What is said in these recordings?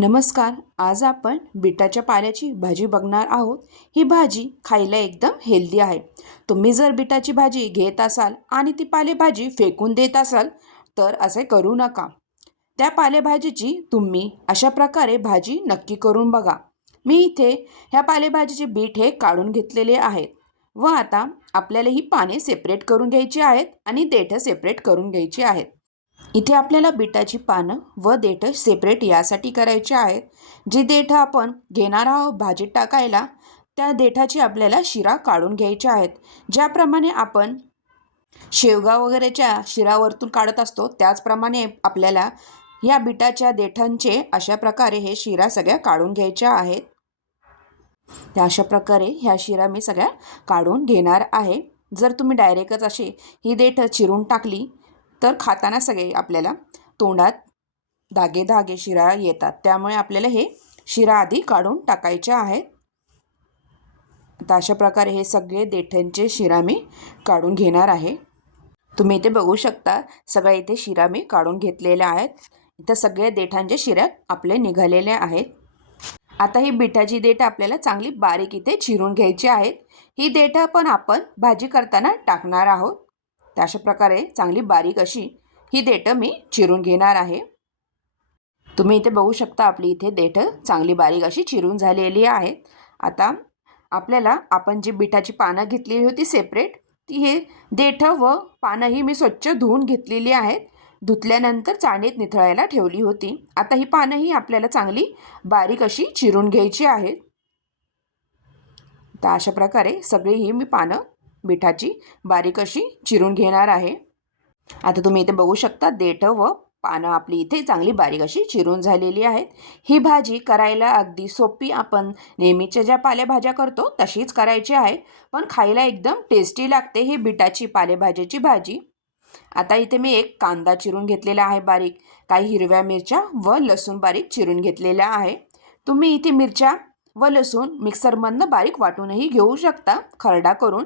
नमस्कार. आज आपण बीटाच्या पाल्याची भाजी बघणार आहोत. ही भाजी खायला एकदम हेल्दी आहे. तुम्ही जर बीटाची भाजी घेत असाल आणि ती पालेभाजी फेकून देत असाल तर असे करू नका. त्या पालेभाजीची तुम्ही अशा प्रकारे भाजी नक्की करून बघा. मी इथे ह्या पालेभाजीचे बीट हे काढून घेतलेले आहेत व आता आपल्याला ही पाने सेपरेट करून घ्यायची आहेत आणि देठं सेपरेट करून घ्यायची आहेत. इथे आपल्याला बीटाची पानं व देठं सेपरेट यासाठी करायचे आहेत. जी देठं आपण घेणार आहोत भाजीत टाकायला त्या देठाची आपल्याला शिरा काढून घ्यायच्या आहेत. ज्याप्रमाणे आपण शेवगा वगैरेच्या शिरावरतून काढत असतो त्याचप्रमाणे आपल्याला या बीटाच्या देठांचे अशा प्रकारे हे शिरा सगळ्या काढून घ्यायच्या आहेत. त्या अशा प्रकारे ह्या शिरा मी सगळ्या काढून घेणार आहे. जर तुम्ही डायरेक्टच अशी ही देठं चिरून टाकली तर खाताना सगळे आपल्याला तोंडात धागे धागे शिरा येतात. त्यामुळे आपल्याला हे शिरा आधी काढून टाकायचे आहेत. आता अशा प्रकारे हे सगळे देठांचे शिरा मी काढून घेणार आहे. तुम्ही इथे बघू शकता सगळे इथे शिरा मी काढून घेतलेले आहेत. इथे सगळे देठांचे शिरा आपले निघालेले आहेत. आता ही बीटाची देठ आपल्याला चांगली बारीक इथे चिरून घ्यायची आहेत. ही देठं पण आपण भाजी करताना टाकणार आहोत. तर अशा प्रकारे चांगली बारीक अशी ही देठं मी चिरून घेणार आहे. तुम्ही इथे बघू शकता आपली इथे देठं चांगली बारीक अशी चिरून झालेली आहेत. आता आपल्याला आपण जी बीटाची पानं घेतलेली होती सेपरेट ती हे देठं व पानंही मी स्वच्छ धुवून घेतलेली आहेत. धुतल्यानंतर चाळणीत निथळायला ठेवली होती. आता ही पानंही आपल्याला चांगली बारीक अशी चिरून घ्यायची आहेत. तर अशा प्रकारे सगळी ही मी पानं बीटाची बारीक अशी चिरून घेणार आहे. आता तुम्ही इथे बघू शकता देठं व पानं आपली इथे चांगली बारीक अशी चिरून झालेली आहेत. ही भाजी करायला अगदी सोपी, आपण नेहमीच्या ज्या पालेभाज्या करतो तशीच करायची आहे, पण खायला एकदम टेस्टी लागते ही बीटाची पालेभाज्याची भाजी. आता इथे मी एक कांदा चिरून घेतलेला आहे बारीक, काही हिरव्या मिरच्या व लसूण बारीक चिरून घेतलेला आहे. तुम्ही इथे मिरच्या व लसूण मिक्सरमधनं बारीक वाटूनही घेऊ शकता खरडा करून.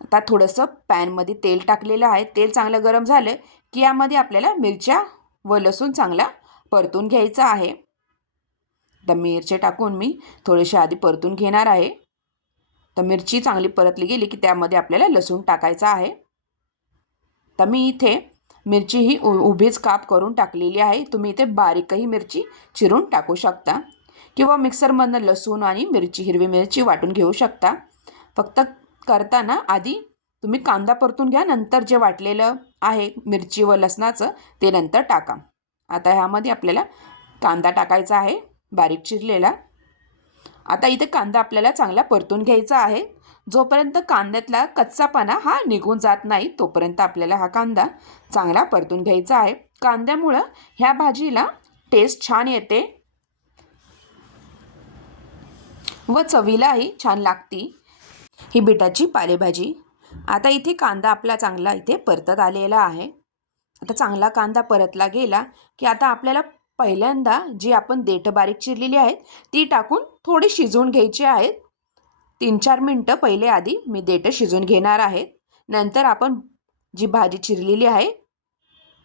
आता थोडंसं पॅनमध्ये तेल टाकलेलं आहे. तेल चांगलं गरम झालं की यामध्ये आपल्याला मिरच्या व लसूण चांगला परतून घ्यायचा आहे. तर मिरच्या टाकून मी थोडेसे आधी परतून घेणार आहे. तर मिरची चांगली परतली गेली की त्यामध्ये आपल्याला लसूण टाकायचा आहे. तर मी इथे मिरची ही उभीच काप करून टाकलेली आहे. तुम्ही इथे बारीकही मिरची चिरून टाकू शकता किंवा मिक्सरमधनं लसूण आणि मिरची हिरवी मिरची वाटून घेऊ शकता. फक्त करताना आधी तुम्ही कांदा परतून घ्या, नंतर जे वाटलेलं आहे मिरची व लसणाचं ते नंतर टाका. आता ह्यामध्ये आपल्याला कांदा टाकायचा आहे बारीक चिरलेला. आता इथे कांदा आपल्याला चांगला परतून घ्यायचा आहे. जोपर्यंत कांद्यातला कच्चापणा हा निघून जात नाही तोपर्यंत आपल्याला हा कांदा चांगला परतून घ्यायचा आहे. कांद्यामुळं ह्या भाजीला टेस्ट छान येते व चवीलाही छान लागती ही बीटाची पालेभाजी. आता इथे कांदा आपला चांगला इथे परतत आलेला आहे. आता चांगला कांदा परतला गेला की आता आपल्याला पहिल्यांदा जी आपण देठं बारीक चिरलेली आहेत ती टाकून थोडी शिजवून घ्यायची आहेत. 3-4 मिनटं पहिले आधी मी देठं शिजवून घेणार आहेत. नंतर आपण जी भाजी चिरलेली आहे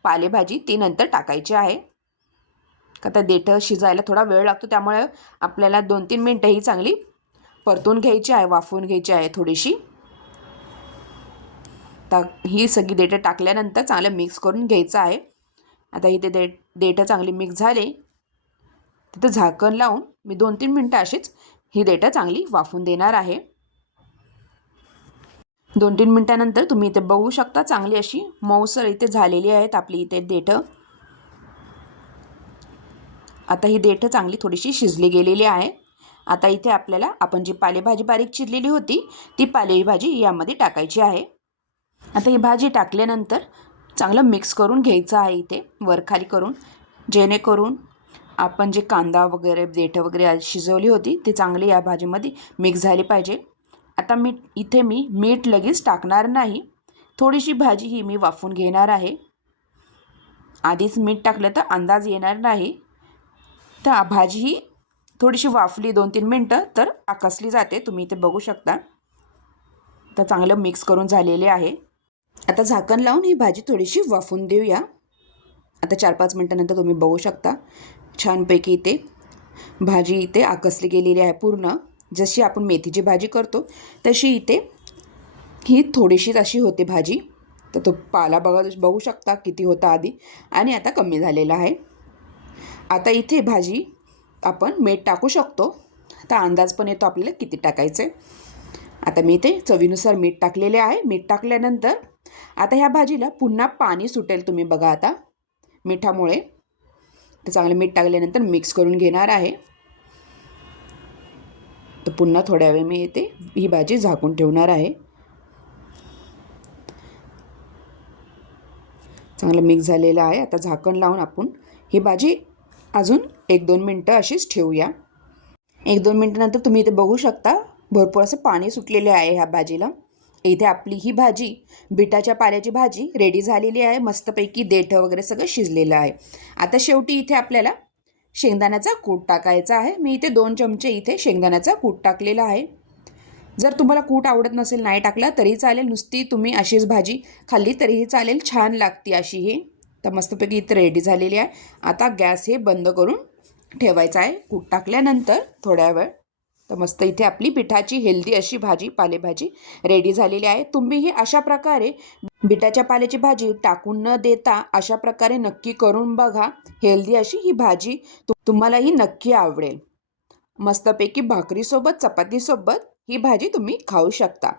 पालेभाजी ती नंतर टाकायची आहे. आता देठं शिजायला थोडा वेळ लागतो त्यामुळे आपल्याला 2-3 मिनटं ही चांगली परतून घ्यायची आहे, वाफवून घ्यायची आहे थोडीशी. तर ही सगळी देठं टाकल्यानंतर चांगलं मिक्स करून घ्यायचं आहे. आता इथे देठं चांगली मिक्स झाले तिथं झाकण लावून मी 2-3 मिनटं अशीच ही देठं चांगली वाफवून देणार आहे. 2-3 मिनटानंतर तुम्ही इथे बघू शकता चांगली अशी मऊसर इथे झालेली आहेत आपली इथे देठं. आता ही देठं चांगली थोडीशी शिजली गेलेली आहे. आता इथे आपल्याला आपण जी पालेभाजी बारीक चिरलेली होती ती पालेभाजी यामध्ये टाकायची आहे. आता ही भाजी टाकल्यानंतर चांगलं मिक्स करून घ्यायचं आहे इथे वरखाली करून, जेणेकरून आपण जे कांदा वगैरे देठं वगैरे शिजवली होती ती चांगली या भाजीमध्ये मिक्स झाली पाहिजे. आता इथे मी मीठ लगेच टाकणार नाही, थोडीशी भाजी ही मी वाफवून घेणार आहे. आधीच मीठ टाकलं तर अंदाज येणार नाही. तर भाजी ही थोडीशी वाफली 2-3 मिनटं तर आकसली जाते. तुम्ही इथे बघू शकता. तर चांगलं मिक्स करून झालेले आहे. आता झाकण लावून ही भाजी थोडीशी वाफवून देऊया. आता 4-5 मिनटानंतर तुम्ही बघू शकता छानपैकी इथे भाजी इथे आकसली गेलेली आहे पूर्ण. जशी आपण मेथीची भाजी करतो तशी इथे ही थोडीशीच अशी होते भाजी. तर तो पाला बघू शकता किती होता आधी आणि आता कमी झालेला आहे. आता इथे भाजी आपण मीठ टाकू शकतो. आता अंदाज पण येतो आपल्याला किती टाकायचे. आता मी इथे चवीनुसार मीठ टाकलेले आहे. मीठ टाकल्यानंतर आता ह्या भाजीला पुन्हा पाणी सुटेल, तुम्ही बघा आता मिठामुळे. तर चांगलं मीठ टाकल्यानंतर मिक्स करून घेणार आहे. तर पुन्हा थोड्या वेळ मी इथे ही भाजी झाकून ठेवणार आहे. चांगलं मिक्स झालेलं आहे. आता झाकण लावून आपण ही भाजी अजून 1-2 मिनटं अशीच ठेवूया. 1-2 मिनटानंतर तुम्ही इथे बघू शकता भरपूर असं पाणी सुटलेले आहे ह्या भाजीला. इथे आपली ही भाजी बिटाच्या पाल्याची भाजी रेडी झालेली आहे. मस्तपैकी देठं वगैरे सगळं शिजलेलं आहे. आता शेवटी इथे आपल्याला शेंगदाण्याचा कूट टाकायचा आहे. मी इथे 2 चमचे इथे शेंगदाण्याचा कूट टाकलेला आहे. जर तुम्हाला कूट आवडत नसेल नाही टाकला तरी चालेल, नुसती तुम्ही अशीच भाजी खाल्ली तरीही चालेल, छान लागते अशी ही. तर मस्तपैकी इथे रेडी झालेली आहे. आता गॅस हे बंद करून ठेवायचा आहे कूट टाकल्यानंतर थोड्या वेळ. तर मस्त इथे आपली पिठाची हेल्दी अशी भाजी पालेभाजी रेडी झालेली आहे. तुम्हीही अशा प्रकारे बिटाच्या पाल्याची भाजी टाकून न देता अशा प्रकारे नक्की करून बघा. हेल्दी अशी ही भाजी तुम्हालाही नक्की आवडेल. मस्तपैकी भाकरीसोबत चपातीसोबत ही भाजी तुम्ही खाऊ शकता.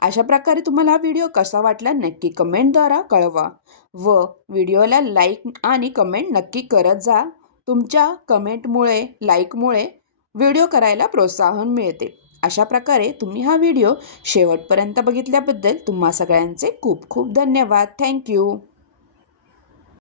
अशा प्रकारे तुम्हाला हा व्हिडिओ कसा वाटला नक्की कमेंटद्वारा कळवा व व्हिडिओला लाईक आणि कमेंट नक्की करत जा. तुमच्या कमेंटमुळे लाईकमुळे व्हिडिओ करायला प्रोत्साहन मिळते. अशा प्रकारे तुम्ही हा व्हिडिओ शेवटपर्यंत बघितल्याबद्दल तुम्हा सगळ्यांचे खूप खूप धन्यवाद. थँक्यू.